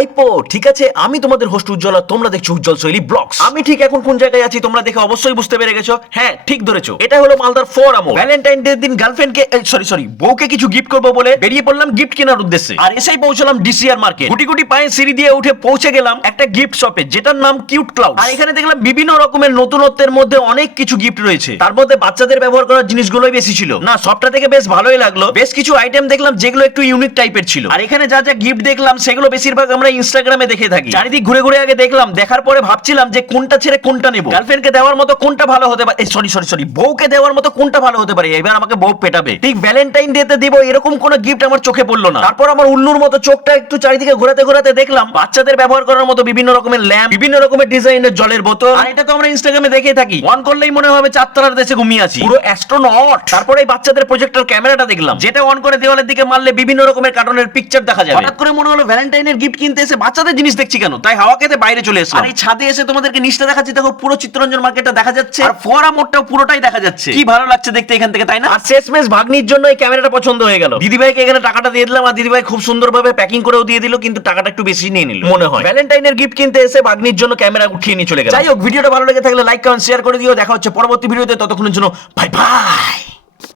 ভাইপো ঠিক আছে, আমি তোমাদের হোস্ট উজ্জ্বল আর তোমরা দেখছো উজ্জ্বল শৈলী ব্লগস। আমি ঠিক এখন কোন জায়গায় আছি তোমরা দেখে অবশ্যই বুঝতে পেরে গেছো। হ্যাঁ ঠিক ধরেছো, এটা হলো মালদার ফোর আমো। ভ্যালেন্টাইন ডে দিন গার্লফ্রেন্ডকে সরি বউকে কিছু গিফট করবো বলে বেরিয়ে পড়লাম গিফট কেনার উদ্দেশ্যে। আর এসেই পৌঁছলাম ডিসিআর মার্কেট। গুটি গুটি পায়ে সিঁড়ি দিয়ে উঠে পৌঁছে গেলাম একটা গিফট শপে যেটার নাম কিউট ক্লাউড। আর এখানে দেখলাম বিভিন্ন রকমের নতুনত্বের মধ্যে অনেক কিছু গিফট রয়েছে। তার মধ্যে বাচ্চাদের ব্যবহার করার জিনিসগুলোই বেশি ছিল। না সবটা থেকে বেশ ভালোই লাগলো। বেশ কিছু আইটেম দেখলাম যেগুলো একটু ইউনিক টাইপের ছিল। আর এখানে যা যা গিফট দেখলাম সেগুলো বেশিরভাগ আমরা ইনস্টাগ্রামে দেখে থাকি। চারিদিক ঘুরে ঘুরে আগে দেখলাম, দেখার পরে ভাবছিলাম যে কোনটা ছেড়ে কোনটা নেব। গার্লফ্রেন্ডকে দেওয়ার মতো কোনটা ভালো হতে পারে, সরি বউকে দেওয়ার মতো কোনটা ভালো হতে পারে। এবার আমাকে বউ পেটাবে। ঠিক ভ্যালেন্টাইন ডে তে দিব এরকম কোন গিফট আমার চোখে পড়লো না। তারপর আমার উল্লুর মতো চোখটা একটু চারিদিকে ঘোরাতে ঘোরাতে দেখলাম বাচ্চাদের ব্যবহার করার মতো বিভিন্ন রকমের ল্যাম্প, বিভিন্ন রকমের ডিজাইনের জলের বোতল। আর এটা তো আমরা ইনস্টাগ্রামে দেখে থাকি, অন করলেই মনে হবে চাঁদতারার দেশে ঘুমিয়ে আছি, পুরো অ্যাস্ট্রোনট। তারপরে এই বাচ্চাদের প্রজেক্টর ক্যামেরাটা দেখলাম, যেটা অন করে দেওয়ালের দিকে মারলে বিভিন্ন রকমের কার্টুনের পিকচার দেখা যাবে। হঠাৎ করে মনে হলো ভ্যালেন্টাইনের গিফট কিনতে এসে বাচ্চাদের জিনিস দেখছি কেন, তাই হাওয়া খেতে বাইরে চলে এসেছি। আর এই ছাদে এসে তোমাদেরকে নিচটা দেখাচ্ছি, দেখো পুরো চিত্তরঞ্জন মার্কেটটা দেখা যাচ্ছে আর ফোয়ারা মোড়টাও পুরোটাই দেখা যাচ্ছে। কি ভালো লাগছে দেখতে এখান থেকে, তাই না? আর শেষমেশ ভাগ্নির জন্য এই ক্যামেরাটা পছন্দ হয়ে গেল। দিদিভাইকে এখানে টাকাটা দিয়ে দিলাম আর দিদিভাই খুব সুন্দরভাবে প্যাকিং করেও দিয়ে দিল, কিন্তু টাকাটা একটু বেশি নিয়ে নিল মনে হয়। ভ্যালেন্টাইনের গিফট কিনতে এসে ভাগ্নির জন্য ক্যামেরা উঠিয়ে নিয়ে চলে গেল। যাই হোক, ভিডিওটা ভালো লেগে থাকলে লাইক কমেন্ট শেয়ার করে দিও। দেখা হচ্ছে পরবর্তী ভিডিওতে, ততক্ষণের জন্য বাই বাই।